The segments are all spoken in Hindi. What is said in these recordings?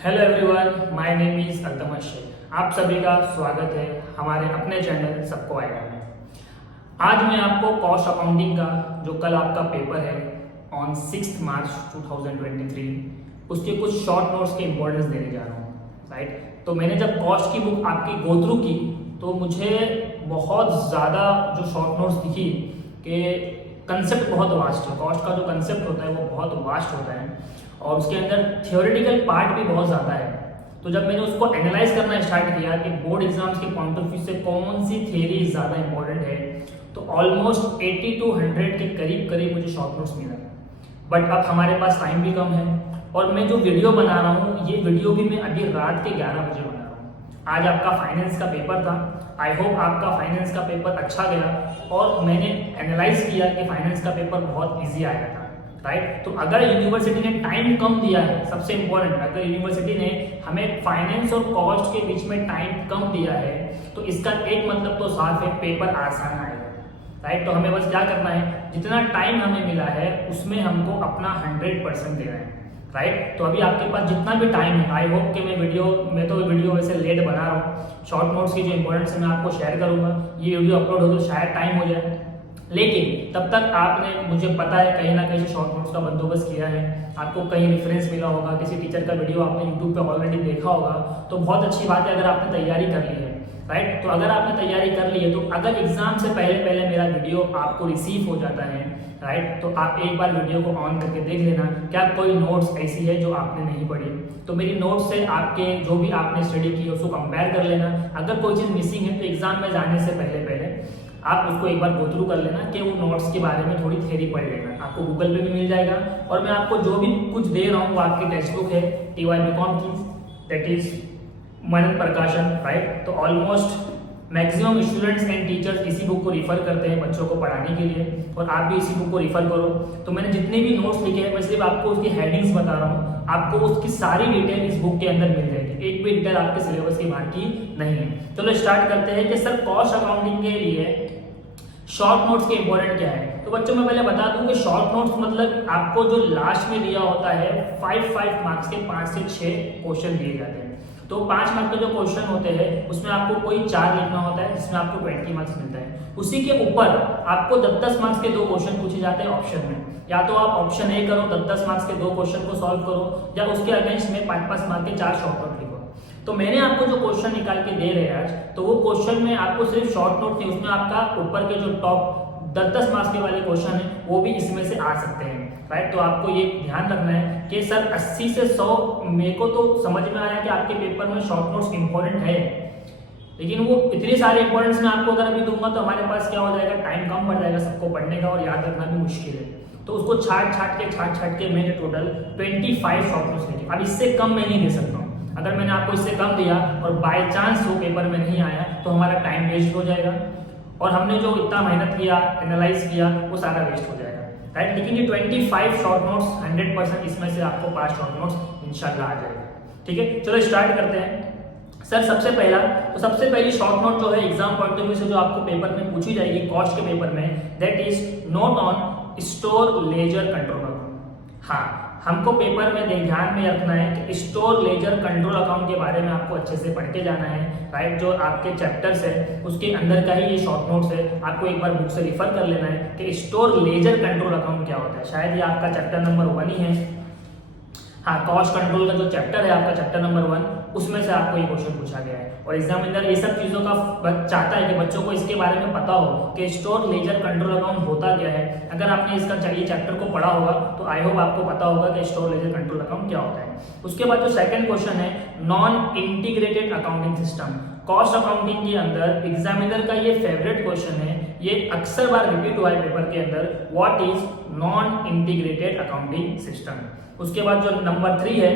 Hello everyone, my name is Altamash Shaikh. आप सभी का स्वागत है हमारे अपने चैनल सबको आएगा में। आज मैं आपको कॉस्ट अकाउंटिंग का जो कल आपका पेपर है ऑन 6 मार्च 2023 उसके कुछ शॉर्ट नोट्स के इंपॉर्टेंस देने जा रहा हूँ। राइट, तो मैंने जब कॉस्ट की बुक आपकी गो थ्रू की तो मुझे बहुत ज़्यादा जो शॉर्ट नोट्स दिखी कि कंसेप्ट बहुत वास्ट है। कॉस्ट का जो कंसेप्ट होता है वो बहुत वास्ट होता है और उसके अंदर थियोरेटिकल पार्ट भी बहुत ज़्यादा है। तो जब मैंने उसको एनालाइज करना स्टार्ट किया कि बोर्ड एग्जाम्स के पॉइंट ऑफ व्यू से कौन सी थियरी ज़्यादा इंपॉर्टेंट है, तो ऑलमोस्ट 80 to 100 के करीब करीब मुझे शॉर्ट नोट्स मिला। बट अब हमारे पास टाइम भी कम है और मैं जो वीडियो बना रहा हूँ ये वीडियो भी मैं अभी रात के 11 बजे बना रहा हूँ। आज आपका फाइनेंस का पेपर था। आई होप आपका फाइनेंस का पेपर अच्छा गया और मैंने एनालाइज किया कि फाइनेंस का पेपर बहुत ईजी आया था। राइट, तो अगर यूनिवर्सिटी ने टाइम कम दिया है, सबसे इंपॉर्टेंट, अगर यूनिवर्सिटी ने हमें फाइनेंस और कॉस्ट के बीच में टाइम कम दिया है तो इसका एक मतलब तो साफ है, पेपर आसान आएगा। राइट, तो हमें बस क्या करना है, जितना टाइम हमें मिला है उसमें हमको अपना 100% देना है। राइट, तो अभी आपके पास जितना भी टाइम है, आई होप कि मैं तो वीडियो वैसे लेट बना रहा हूँ। शॉर्ट नोट्स की जो इंपॉर्टेंस है मैं आपको शेयर करूंगा। ये वीडियो अपलोड हो तो शायद टाइम हो जाए, लेकिन तब तक आपने, मुझे पता है, कहीं ना कहीं से शॉर्ट नोट्स का बंदोबस्त किया है। आपको कहीं रेफरेंस मिला होगा, किसी टीचर का वीडियो आपने यूट्यूब पे ऑलरेडी देखा होगा, तो बहुत अच्छी बात है अगर आपने तैयारी कर ली है। राइट, तो अगर आपने तैयारी कर ली है तो अगर एग्जाम से पहले पहले मेरा वीडियो आपको रिसीव हो जाता है, राइट, तो आप एक बार वीडियो को ऑन करके देख लेना क्या कोई नोट्स ऐसी है जो आपने नहीं पढ़ी। तो मेरी नोट्स से आपके जो भी आपने स्टडी की उसको कंपेयर कर लेना। अगर कोई चीज़ मिसिंग है तो एग्जाम में जाने से पहले पहले आप उसको एक बार गो थ्रू कर लेना कि वो नोट्स के बारे में थोड़ी थ्योरी पढ़ लेना। आपको गूगल पे भी मिल जाएगा और मैं आपको जो भी कुछ दे रहा हूँ वो आपकी टेक्स्ट बुक है TY.com की, दैट इज मनन प्रकाशन। राइट, तो almost maximum students and teachers इसी बुक को रिफर करते हैं बच्चों को पढ़ाने के लिए और आप भी इसी बुक को रिफर करो। तो मैंने जितने भी नोट्स लिखे हैं मैं सिर्फ आपको उसकी हेडिंग्स बता रहा हूँ, आपको उसकी सारी डिटेल इस बुक के अंदर मिल जाएगी। एक भी डिटेल आपके सिलेबस के बाहर की नहीं है। चलो स्टार्ट करते हैं कि सर कॉस्ट अकाउंटिंग के लिए शॉर्ट नोट्स के इंपॉर्टेंट क्या है। तो बच्चों मैं पहले बता दूं कि शॉर्ट नोट्स मतलब आपको जो लास्ट में दिया होता है 5 मार्क्स के 5 से 6 क्वेश्चन दिए जाते हैं। तो 5 मार्क्स के जो क्वेश्चन होते हैं उसमें आपको कोई 4 लिखना होता है जिसमें आपको 20 मार्क्स मिलता है। उसी के ऊपर आपको 10-10 मार्क्स के 2 क्वेश्चन पूछे जाते हैं ऑप्शन में। या तो आप ऑप्शन ए करो, 10-10 मार्क्स के 2 क्वेश्चन को सॉल्व करो, या उसके अगेंस्ट में 5-5 मार्क्स के 4 शॉर्ट नोट लिखो। तो मैंने आपको जो क्वेश्चन निकाल के दे रहे हैं आज, तो वो क्वेश्चन में आपको सिर्फ शॉर्ट नोट नहीं, उसमें आपका ऊपर के जो टॉप 10-10 मार्क्स के वाले क्वेश्चन है वो भी इसमें से आ सकते हैं। राइट, तो आपको ये ध्यान रखना है कि सर 80 से 100 मेरे को तो समझ में आया कि आपके पेपर में शॉर्ट नोट्स इंपॉर्टेंट है, लेकिन वो इतने सारे इंपॉर्टेंस मैं आपको अगर अभी दूंगा तो हमारे पास क्या हो जाएगा, टाइम कम पड़ जाएगा सबको पढ़ने का और याद रखना भी मुश्किल है। तो उसको छाट के मैंने टोटल 25 शॉर्ट नोट्स लिखे। अब इससे कम मैं नहीं दे सकता हूँ। अगर मैंने आपको इससे कम दिया और बाय चांस वो पेपर में नहीं आया तो हमारा टाइम वेस्ट हो जाएगा और हमने जो इतना मेहनत किया, एनालाइज किया, वो सारा वेस्ट हो जाएगा। राइट, लेकिन ये 25 शॉर्ट नोट्स 100% इसमें से आपको 5 शॉर्ट नोट्स इंशाल्लाह आ जाएगा। ठीक है, चलो स्टार्ट करते हैं। सर सबसे पहली शॉर्ट नोट जो है एग्जाम पॉइंट ऑफ व्यू से जो आपको पेपर में पूछी जाएगी कॉस्ट के पेपर में, that is note on store ledger control account. हाँ, हमको पेपर में ध्यान में रखना है कि स्टोर लेजर कंट्रोल अकाउंट के बारे में आपको अच्छे से पढ़ के जाना है। राइट, जो आपके चैप्टर्स है उसके अंदर का ही ये शॉर्ट नोट्स है, आपको एक बार बुक से रिफर कर लेना है कि स्टोर लेजर कंट्रोल अकाउंट क्या होता है। शायद ये आपका चैप्टर नंबर 1 ही है। हाँ, कॉस्ट कंट्रोल का जो चैप्टर है आपका चैप्टर नंबर 1, उसमें से आपको ये क्वेश्चन पूछा गया है और एग्जामिनर ये सब चीज़ों का चाहता है कि बच्चों को इसके बारे में पता हो कि स्टोर लेजर कंट्रोल अकाउंट होता क्या है। अगर आपने इसका चाहिए चैप्टर को पढ़ा होगा तो आई होप आपको पता होगा कि स्टोर लेजर कंट्रोल अकाउंट क्या होता है। उसके बाद जो सेकंड क्वेश्चन है, non integrated accounting system. Cost accounting के अंदर एग्जामिनर का ये फेवरेट क्वेश्चन है, ये अक्सर बार रिपीट हुआ है पेपर के अंदर, what is non integrated accounting system. उसके बाद जो नंबर 3 है,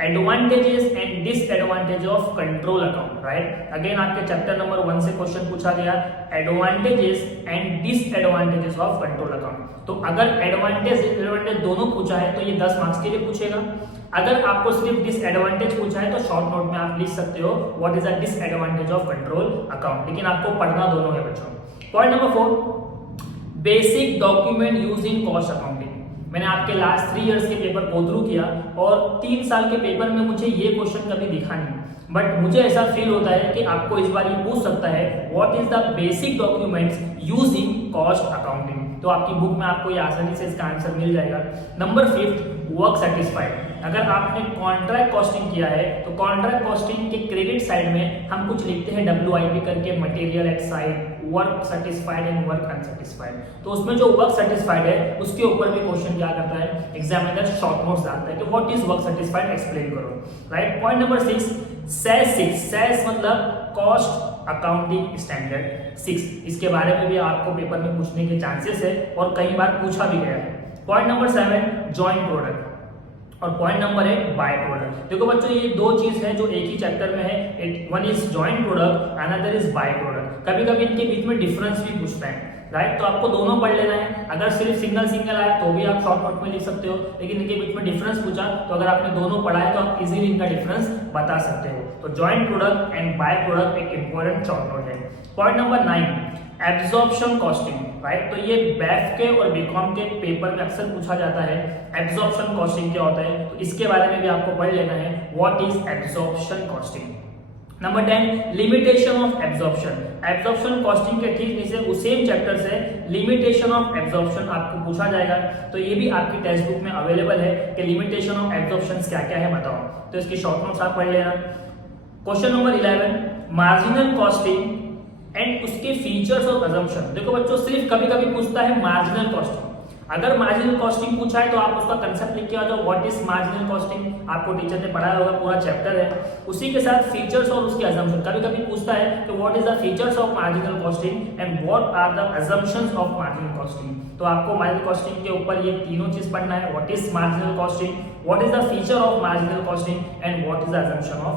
advantages and disadvantage of control account. Right, again आपके चैप्टर नंबर 1 से क्वेश्चन पूछा गया, advantages and disadvantages of control account. तो अगर एडवांटेज डिसएडवांटेज दोनों पूछा है तो ये 10 मार्क्स के लिए पूछेगा। अगर आपको सिर्फ डिसएडवांटेज पूछा है तो शॉर्ट नोट में आप लिख सकते हो what is a disadvantage of control account, लेकिन आपको पढ़ना दोनों है बच्चों। Point number 4, basic document use in cost accounting. मैंने आपके लास्ट 3 इयर्स के पेपर गो थ्रू किया और 3 साल के पेपर में मुझे ये क्वेश्चन कभी दिखा नहीं, बट मुझे ऐसा फील होता है कि आपको इस बार ये पूछ सकता है what is the basic documents use in cost accounting. तो आपकी बुक में आपको ये आसानी से इसका आंसर मिल जाएगा। Number 5, work satisfied. अगर आपने कॉन्ट्रैक्ट कॉस्टिंग किया है तो कॉन्ट्रैक्ट कॉस्टिंग के क्रेडिट साइड में हम कुछ लिखते हैं WIP करके, material at side, work satisfied and work unsatisfied. तो उसमें जो वर्क सेटिस्फाइड है उसके ऊपर भी क्वेश्चन क्या करता है, एग्जामिनर शॉर्ट नोट्स डालता है कि what is work satisfied, explain करो। राइट। पॉइंट नंबर 6, सेस मतलब कॉस्ट अकाउंटिंग स्टैंडर्ड 6। इसके बारे में भी आपको पेपर में पूछने के चांसेस है और कई बार पूछा भी गया है। Point number 7, joint product. और पॉइंट नंबर 8, बाय प्रोडक्ट। देखो बच्चों, ये दो चीज है जो एक ही चैप्टर में है। One is joint product, another is by product. कभी कभी इनके बीच में डिफरेंस भी पूछता है। राइट। तो आपको दोनों पढ़ लेना है। अगर सिर्फ सिंगल आया तो भी आप शॉर्ट नोट में लिख सकते हो, लेकिन इनके बीच में डिफरेंस पूछा तो अगर आपने दोनों पढ़ा है तो आप इजीली इनका डिफरेंस बता सकते हो। तो joint product and by product एक इंपॉर्टेंट शॉर्ट नोट है। Point number 9, absorption costing. Right. तो ये BAF के और BCom के पेपर में अक्सर पूछा जाता है। एब्जॉर्प्शन कॉस्टिंग क्या होता है, तो इसके बारे में भी आपको पढ़ लेना है, what is absorption costing. Number 10, limitation of absorption. Absorption costing के ठीक नीचे सेम चैप्टर से लिमिटेशन ऑफ एब्जॉर्प्शन आपको पूछा जाएगा। तो ये भी आपकी टेक्स्ट बुक में अवेलेबल है कि लिमिटेशन ऑफ एब्जॉर्प्शन क्या क्या है बताओ। तो इसकी शॉर्ट नोट्स आप पढ़ लेना। Question number 11, marginal costing and उसके फीचर्स और अजम्पशन। देखो बच्चों, सिर्फ कभी कभी पूछता है मार्जिनल कॉस्टिंग। अगर मार्जिनल कॉस्टिंग पूछा है तो आप उसका कंसेप्ट लिख के आ जाओ, व्हाट इज मार्जिनल कॉस्टिंग। आपको टीचर ने पढ़ाया होगा, पूरा चैप्टर है। उसी के साथ फीचर्स और उसके अजम्पशन। कभी कभी पूछता है कि what is the features of marginal costing and what are the assumptions of marginal costing. तो आपको मार्जिनल कॉस्टिंग के ऊपर ये तीनों चीज पढ़ना है, what is marginal costing, what is the feature of marginal costing and what is the assumption of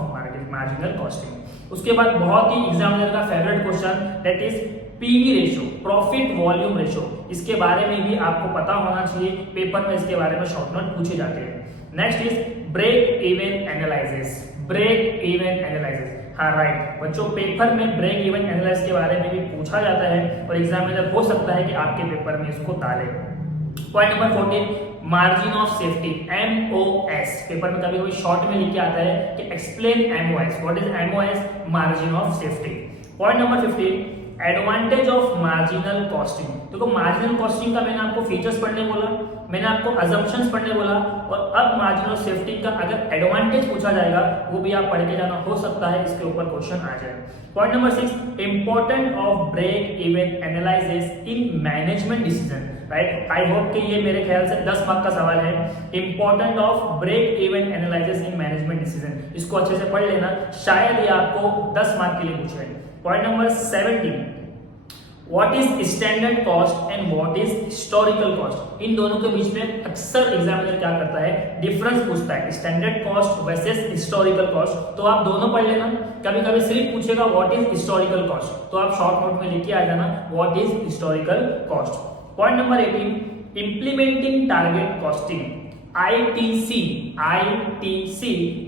marginal costing. उसके बाद बहुत ही एग्जामिनर का favourite question, that is PV ratio, profit volume ratio. इसके बारे में भी आपको पता होना चाहिए, पेपर में इसके बारे में शॉर्ट नोट पूछे जाते हैं। Next is break even analysis. Break even analysis, हाँ राइट बच्चों, पेपर में ब्रेक इवन एनालिसिस के बारे में भी पूछा जाता है और एग्जामिनर हो सकता है कि आपके पेपर में इसको डाले। Point number 14, margin of safety, MOS। Paper में कभी कभी शॉर्ट में लिख के आता है कि explain MOS, what is MOS, margin of safety. Point number 15, advantage of marginal costing. देखो मार्जिनल कॉस्टिंग का मैंने आपको फीचर्स पढ़ने बोला, मैंने आपको अजम्पशंस पढ़ने बोला, और अब मार्जिनल सेफ्टी का अगर एडवांटेज पूछा जाएगा वो भी आप पढ़ के जाना, हो सकता है इसके ऊपर क्वेश्चन आ जाए। Point number 6, important of break even analysis in management decision. Right. I hope कि ये मेरे ख्याल से 10 मार्क का सवाल है, important of break even analysis in management decision. इसको अच्छे से पढ़ लेना, शायद ये आपको 10 मार्क के लिए पूछे। Point number 17, what is standard cost and what is historical cost. इन दोनों के बीच में अक्सर एग्जामिनर क्या करता है, डिफरेंस पूछता है, standard cost versus historical cost. तो आप दोनों पढ़ लेना। कभी कभी सिर्फ पूछेगा व्हाट इज हिस्टोरिकल कॉस्ट, तो आप शॉर्ट नोट में लिख के आ जाना what is historical cost. Point number 18, implementing target costing, ITC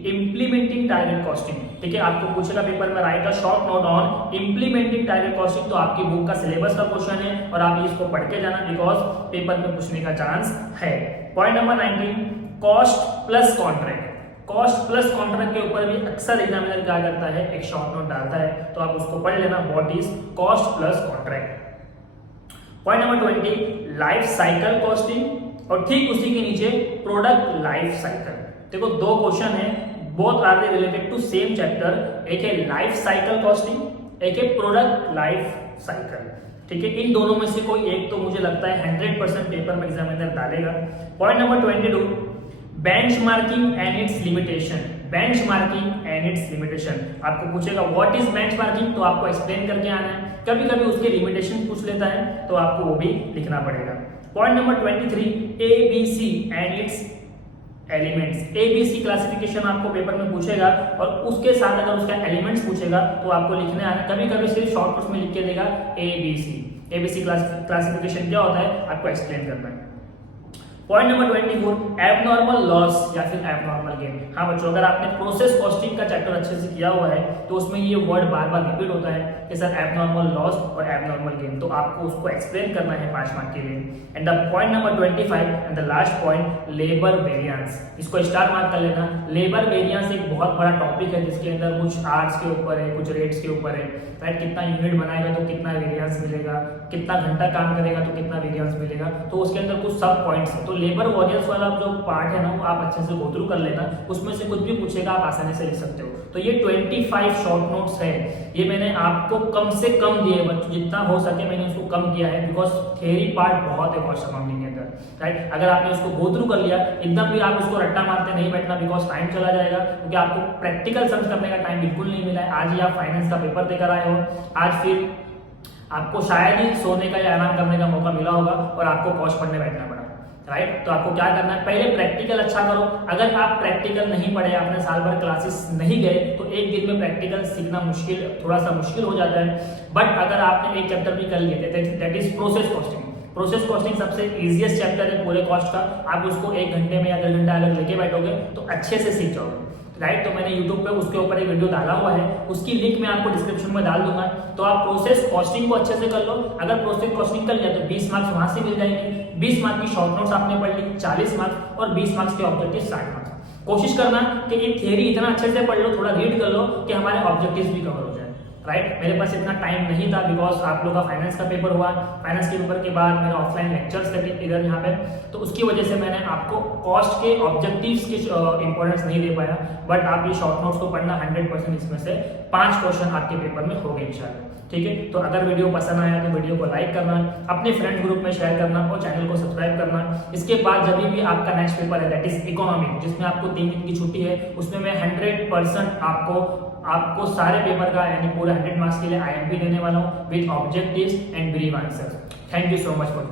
implementing target costing. ठीक है, आपको पूछेगा पेपर में, right a short note on implementing target costing. तो आपकी बुक का सिलेबस का क्वेश्चन है और आप इसको पढ़ के जाना, बिकॉज पेपर में पूछने का चांस है। Point number 19, cost plus contract. Cost plus contract के ऊपर भी अक्सर एग्जामिनर क्या करता है, एक शॉर्ट नोट डालता है, तो आप उसको पढ़ लेना, what is cost plus contract. Point number 20, life cycle costing, और ठीक उसी के नीचे प्रोडक्ट लाइफ साइकिल। देखो दो क्वेश्चन है, both are they related to same chapter. एक है लाइफ साइकिल कॉस्टिंग, एक है प्रोडक्ट लाइफ साइकिल। ठीक है, इन दोनों में से कोई एक तो मुझे लगता है 100% पेपर में एग्जामिनर डालेगा। Point number 22, benchmarking and it's limitation. Benchmarking and it's limitation, आपको पूछेगा व्हाट इज बेंचमार्किंग, तो आपको एक्सप्लेन करके आना है। कभी कभी उसके लिमिटेशन पूछ लेता है, तो आपको वो भी लिखना पड़ेगा। Point number 23, ABC and it's elements. ABC classification आपको पेपर में पूछेगा और उसके साथ अगर उसका एलिमेंट्स पूछेगा तो आपको लिखने आना। कभी कभी सिर्फ शॉर्ट नोट्स में लिख के देगा ABC क्लासिफिकेशन क्या होता है, आपको एक्सप्लेन करना है। पॉइंट नंबर 24, एबनॉर्मल लॉस या फिर एबनॉर्मल गेन। हाँ बच्चों, अगर आपने प्रोसेस कॉस्टिंग का चैप्टर अच्छे से किया हुआ है तो उसमें ये वर्ड बार बार रिपीट होता है कि सर एबनॉर्मल लॉस और एबनॉर्मल गेन, तो आपको उसको एक्सप्लेन करना है 5 मार्क के लिए। And the point number 25 and the last point, labour variance. इसको स्टार मार्क कर लेना। लेबर वेरिएंस एक बहुत बड़ा टॉपिक है जिसके अंदर कुछ आर्ट्स के ऊपर है, कुछ रेट्स के ऊपर है, राइट। कितना यूनिट बनाएगा तो कितना वेरिएंस मिलेगा, कितना घंटा काम करेगा तो कितना वेरिएंस मिलेगा, तो उसके अंदर कुछ सब पॉइंट्स है। तो लेबर वेरिएंस वाला जो पार्ट है ना वो आप अच्छे से गो थ्रू कर लेना, उसमें से कुछ भी पूछेगा आप आसानी से लिख सकते हो। तो ये 25 शॉर्ट नोट्स है, ये मैंने आपको कम से कम दिए बच्चों, जितना हो सके मैंने उसको कम किया है, बिकॉज थ्योरी पार्ट बहुत है कॉस्ट अकाउंटिंग के अंदर, राइट। अगर आपने उसको गो थ्रू कर लिया, एकदम भी आप उसको रट्टा मारते नहीं बैठना, बिकॉज टाइम चला जाएगा, क्योंकि आपको प्रैक्टिकल सम्स करने का टाइम बिल्कुल नहीं मिला है। आज ही आप फाइनेंस का पेपर देकर आए हो, आज फिर आपको शायद ही सोने का या आराम करने का मौका मिला होगा और आपको कॉस्ट पढ़ने बैठना पड़ा, राइट। तो आपको क्या करना है, पहले प्रैक्टिकल अच्छा करो। अगर आप प्रैक्टिकल नहीं पढ़े, आपने साल भर क्लासेस नहीं गए, तो एक दिन में प्रैक्टिकल सीखना मुश्किल, थोड़ा सा मुश्किल हो जाता है। बट अगर आपने एक चैप्टर भी कर लिया, that is process costing. Process costing सबसे इजीएस्ट चैप्टर है पूरे कॉस्ट का। आप उसको 1 घंटे में या 1.5 घंटा अगर लेके बैठोगे तो अच्छे से सीख जाओगे, राइट। तो मैंने YouTube पे उसके ऊपर एक वीडियो डाला हुआ है, उसकी लिंक मैं आपको डिस्क्रिप्शन में डाल दूंगा। तो आप प्रोसेस कॉस्टिंग को अच्छे से कर लो। अगर प्रोसेस कॉस्टिंग कर लिया तो 20 मार्क्स वहां से मिल जाएंगे। 20 मार्क्स की शॉर्ट नोट्स आपने पढ़ ली, 40 मार्क्स, और 20 मार्क्स के ऑब्जेक्टिव 60 मार्क्स। कोशिश करना कि ये थियरी इतना अच्छे से पढ़ लो, थोड़ा रीड कर लो कि हमारे ऑब्जेक्टिव्स भी कवर हो जाए, राइट। मेरे पास इतना टाइम नहीं था, बिकॉज आप लोग का फाइनेंस का पेपर हुआ, फाइनेंस के पेपर के बाद मेरा ऑफलाइन लेक्चर्स थे इधर यहाँ पे, तो उसकी वजह से मैंने आपको कॉस्ट के ऑब्जेक्टिव्स के इंपॉर्टेंस नहीं दे पाया। बट आप ये शॉर्ट नोट्स को पढ़ना 100%, इसमें से 5 क्वेश्चन आपके पेपर में हो गए इंशाल्लाह, ठीक है। तो अगर वीडियो पसंद आया तो वीडियो को लाइक करना, अपने फ्रेंड ग्रुप में शेयर करना और चैनल को सब्सक्राइब करना। इसके बाद जब भी आपका नेक्स्ट पेपर है, दैट इज इकोनॉमी, जिसमें आपको 3 दिन की छुट्टी है, उसमें मैं 100% आपको सारे पेपर का यानी पूरे 100 मार्क्स के लिए IMP देने वाला हूँ with objectives and brief answer. Thank you so much for